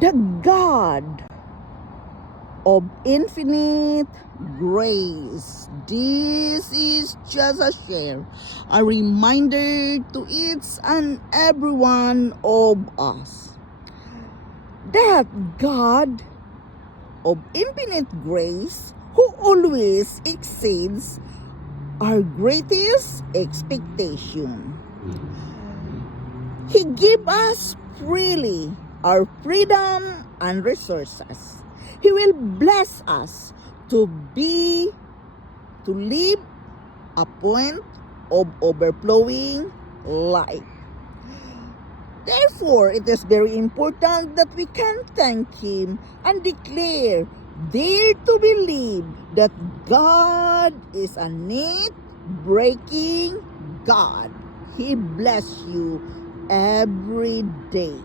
The God of infinite grace. This is just a share, a reminder to each and every one of us that God of infinite grace, who always exceeds our greatest expectation. He gives us freely our freedom and resources. He will bless us to live a point of overflowing life. Therefore, it is very important that we can thank Him and declare, dare to believe that God is a net breaking God. He bless you every day.